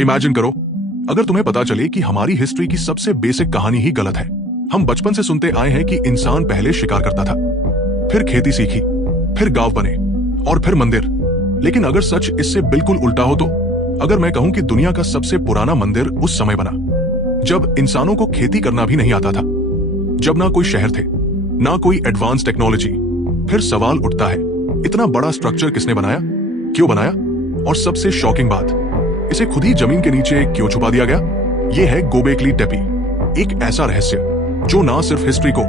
Imagine करो, अगर तुम्हें पता चले कि हमारी हिस्ट्री की सबसे बेसिक कहानी ही गलत है। हम बचपन से सुनते आए हैं कि इंसान पहले शिकार करता था, फिर खेती सीखी, फिर गांव बने और फिर मंदिर। लेकिन अगर सच इससे बिल्कुल उल्टा हो तो? अगर मैं कहूं कि दुनिया का सबसे पुराना मंदिर उस समय बना जब इंसानों को खेती करना भी नहीं आता था, जब ना कोई शहर थे, ना कोई एडवांस टेक्नोलॉजी, फिर सवाल उठता है, इतना बड़ा स्ट्रक्चर किसने बनाया, क्यों बनाया, और सबसे शॉकिंग बात, इसे खुद ही जमीन के नीचे क्यों छुपा दिया गया? यह है गोबेकली टेपी, एक ऐसा रहस्य जो ना सिर्फ हिस्ट्री को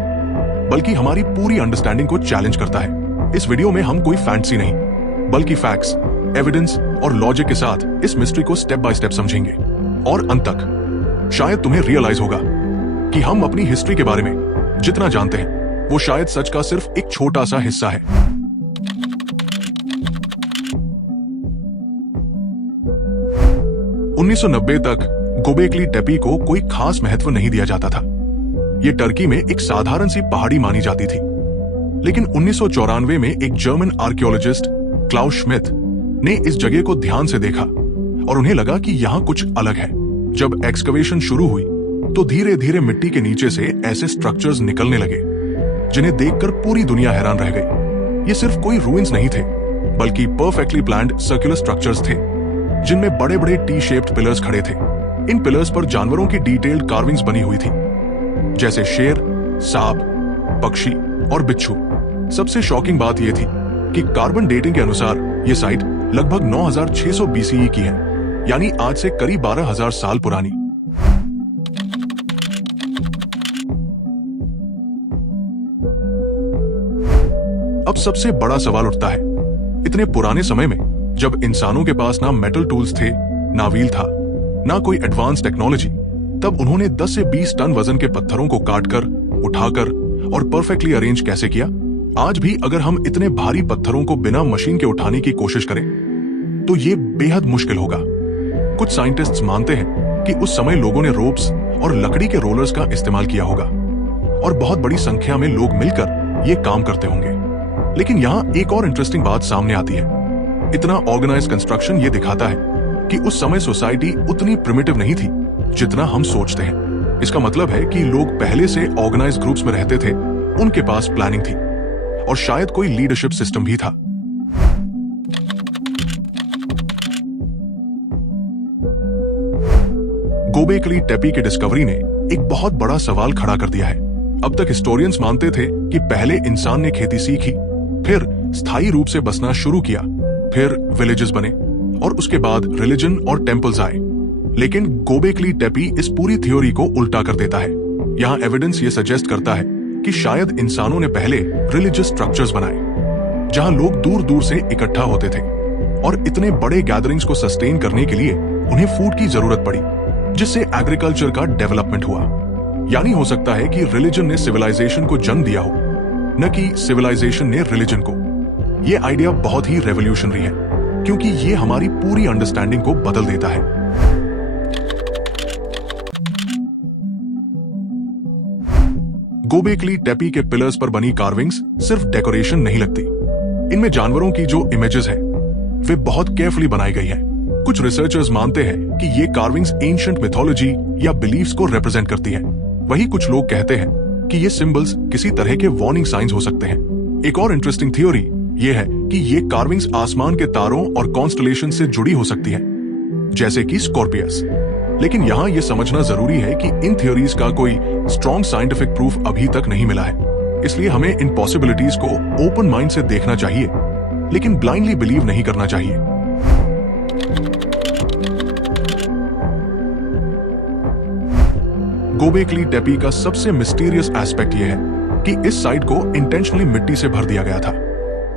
बल्कि हमारी पूरी अंडरस्टैंडिंग को चैलेंज करता है। इस वीडियो में हम कोई फैंटेसी नहीं बल्कि फैक्ट्स, एविडेंस और लॉजिक के साथ इस मिस्ट्री को स्टेप बाय स्टेप समझेंगे और अंत तक शायद तुम्हें रियलाइज होगा कि हम अपनी हिस्ट्री के बारे में जितना जानते हैं वो शायद सच का सिर्फ एक छोटा सा हिस्सा है। उन्नीस सौ 1990 तक गोबेकली टेपी को कोई खास महत्व नहीं दिया जाता था। यह टर्की में एक साधारण सी पहाड़ी मानी जाती थी। लेकिन 1994 में एक जर्मन आर्कियोलॉजिस्ट क्लाउस श्मिट ने इस जगह को ध्यान से देखा और उन्हें लगा कि यहां कुछ अलग है। जब एक्सकवेशन शुरू हुई तो धीरे धीरे मिट्टी के नीचे से ऐसे स्ट्रक्चर्स निकलने लगे जिन्हें देखकर पूरी दुनिया हैरान रह गई। ये सिर्फ कोई रूइंस नहीं थे बल्कि परफेक्टली प्लान्ड सर्कुलर स्ट्रक्चर्स थे जिनमें बड़े बड़े टी शेप्ड पिलर्स खड़े थे। इन पिलर्स पर जानवरों की डिटेल्ड कार्विंग्स बनी हुई थी, जैसे शेर, सांप, पक्षी और बिच्छू। सबसे शॉकिंग बात यह थी कि कार्बन डेटिंग के अनुसार यह साइट लगभग 9600 BCE की है, यानी आज से करीब 12000 साल पुरानी। अब सबसे बड़ा सवाल उठता है, इतने पुराने समय में जब इंसानों के पास ना मेटल टूल्स थे, ना व्हील था, ना कोई एडवांस टेक्नोलॉजी, तब उन्होंने 10 से 20 टन वजन के पत्थरों को काटकर, उठाकर और परफेक्टली अरेंज कैसे किया? आज भी अगर हम इतने भारी पत्थरों को बिना मशीन के उठाने की कोशिश करें तो ये बेहद मुश्किल होगा। कुछ साइंटिस्ट्स मानते हैं कि उस समय लोगों ने रोप्स और लकड़ी के रोलर्स का इस्तेमाल किया होगा और बहुत बड़ी संख्या में लोग मिलकर ये काम करते होंगे। लेकिन यहाँ एक और इंटरेस्टिंग बात सामने आती है। इतना ऑर्गेनाइज्ड कंस्ट्रक्शन ये दिखाता है कि उस समय सोसाइटी उतनी प्रिमिटिव नहीं थी जितना हम सोचते हैं। इसका मतलब है कि लोग पहले से ऑर्गेनाइज्ड ग्रुप्स में रहते थे, उनके पास प्लानिंग थी और शायद कोई लीडरशिप सिस्टम भी था। गोबेकली टेपी की डिस्कवरी ने एक बहुत बड़ा सवाल खड़ा कर दिया है। अब तक हिस्टोरियंस मानते थे कि पहले इंसान ने खेती सीखी, फिर स्थायी रूप से बसना शुरू किया, फिर विलेजेस बने और उसके बाद रिलीजन और टेम्पल्स आए। लेकिन गोबेकली टेपी इस पूरी थ्योरी को उल्टा कर देता है। यहाँ एविडेंस ये सजेस्ट करता है कि शायद इंसानों ने पहले रिलीजियस स्ट्रक्चर्स बनाए जहां लोग दूर दूर से इकट्ठा होते थे और इतने बड़े गैदरिंग्स को सस्टेन करने के लिए उन्हें फूड की जरूरत पड़ी, जिससे एग्रीकल्चर का डेवलपमेंट हुआ। यानी हो सकता है कि रिलीजन ने सिविलाइजेशन को जन्म दिया हो, न कि सिविलाइजेशन ने रिलीजन को। यह आइडिया बहुत ही रेवोल्यूशनरी है क्योंकि ये हमारी पूरी अंडरस्टैंडिंग को बदल देता है। गोबेकली टेपी के पिलर्स पर बनी कार्विंग्स सिर्फ डेकोरेशन नहीं लगती। इनमें जानवरों की जो इमेजेस है वे बहुत केयरफुली बनाई गई है। कुछ रिसर्चर्स मानते हैं कि ये कार्विंग्स एंशिएंट मिथोलॉजी या बिलीफ्स को रिप्रेजेंट करती है। वहीं कुछ लोग कहते हैं कि ये सिंबल्स किसी तरह के वार्निंग साइंस हो सकते हैं। एक और इंटरेस्टिंग थ्योरी ये है कि ये कार्विंग्स आसमान के तारों और कॉन्स्टलेशन से जुड़ी हो सकती है, जैसे कि स्कॉर्पियस। लेकिन यहाँ ये समझना जरूरी है कि इन थ्योरीज का कोई स्ट्रॉन्ग साइंटिफिक प्रूफ अभी तक नहीं मिला है। इसलिए हमें इन पॉसिबिलिटीज को ओपन माइंड से देखना चाहिए, लेकिन ब्लाइंडली बिलीव नहीं करना चाहिए। गोबेकली टेपी का सबसे मिस्टीरियस एस्पेक्ट यह है कि इस साइट को इंटेंशनली मिट्टी से भर दिया गया था।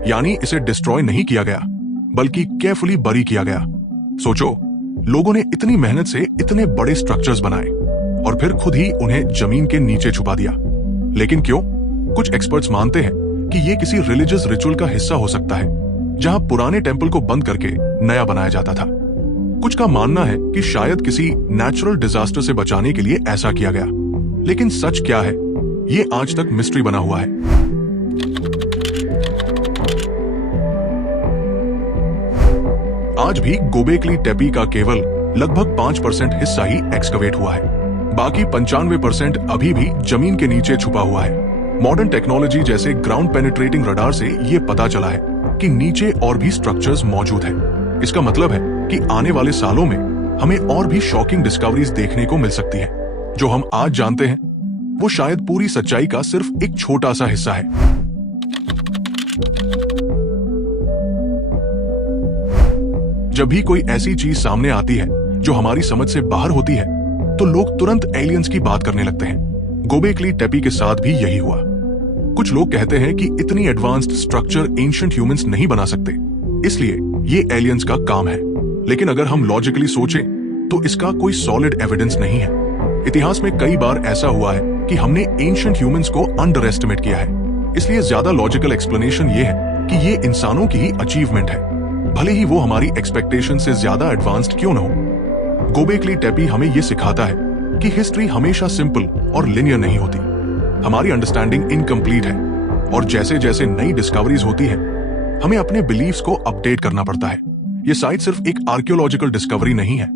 यानी इसे डिस्ट्रॉय नहीं किया गया बल्कि केयरफुली बरी किया गया। सोचो, लोगों ने इतनी मेहनत से इतने बड़े स्ट्रक्चर्स बनाए और फिर खुद ही उन्हें जमीन के नीचे छुपा दिया। लेकिन क्यों? कुछ एक्सपर्ट्स मानते हैं कि यह किसी रिलीजियस रिचुअल का हिस्सा हो सकता है जहां पुराने टेंपल को बंद करके नया बनाया जाता था। कुछ का मानना है कि शायद किसी नेचुरल डिजास्टर से बचाने के लिए ऐसा किया गया। लेकिन सच क्या है, ये आज तक मिस्ट्री बना हुआ है। आज भी गोबेकली टेपी का केवल लगभग 5% हिस्सा ही एक्सकवेट हुआ है। बाकी 95% अभी भी जमीन के नीचे छुपा हुआ है। मॉडर्न टेक्नोलॉजी जैसे ग्राउंड पेनिट्रेटिंग रडार से ये पता चला है कि नीचे और भी स्ट्रक्चर्स मौजूद है। इसका मतलब है कि आने वाले सालों में हमें और भी शॉकिंग डिस्कवरीज देखने को मिल सकती है। जो हम आज जानते हैं वो शायद पूरी सच्चाई का सिर्फ एक छोटा सा हिस्सा है। जब भी कोई ऐसी चीज सामने आती है जो हमारी समझ से बाहर होती है तो लोग तुरंत एलियंस की बात करने लगते हैं। गोबेकली टेपी के साथ भी यही हुआ। कुछ लोग कहते हैं कि इतनी एडवांस्ड स्ट्रक्चर एंशिएंट ह्यूमंस नहीं बना सकते, इसलिए ये एलियंस का काम है। लेकिन अगर हम लॉजिकली सोचें तो इसका कोई सॉलिड एविडेंस नहीं है। इतिहास में कई बार ऐसा हुआ है कि हमने एंशिएंट ह्यूमंस को अंडर एस्टिमेट किया है। इसलिए ज्यादा लॉजिकल एक्सप्लेनेशन ये है कि ये इंसानों की ही अचीवमेंट है, भले ही वो हमारी एक्सपेक्टेशन से ज्यादा एडवांस्ड क्यों न हो। गोबेकली टेपी हमें ये सिखाता है कि हिस्ट्री हमेशा सिंपल और लिनियर नहीं होती। हमारी अंडरस्टैंडिंग इनकम्प्लीट है और जैसे जैसे नई डिस्कवरीज होती है हमें अपने बिलीफ्स को अपडेट करना पड़ता है। ये साइट सिर्फ एक आर्कियोलॉजिकल डिस्कवरी नहीं है,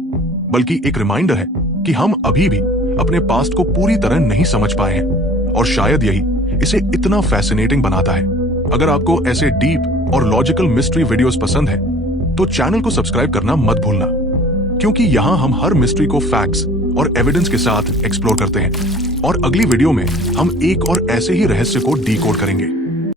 बल्कि एक रिमाइंडर है कि हम अभी भी अपने पास्ट को पूरी तरह नहीं समझ पाए हैं और शायद यही इसे इतना फैसिनेटिंग बनाता है। अगर आपको ऐसे डीप और लॉजिकल मिस्ट्री वीडियोस पसंद है तो चैनल को सब्सक्राइब करना मत भूलना, क्योंकि यहाँ हम हर मिस्ट्री को फैक्ट्स और एविडेंस के साथ एक्सप्लोर करते हैं और अगली वीडियो में हम एक और ऐसे ही रहस्य को डीकोड करेंगे।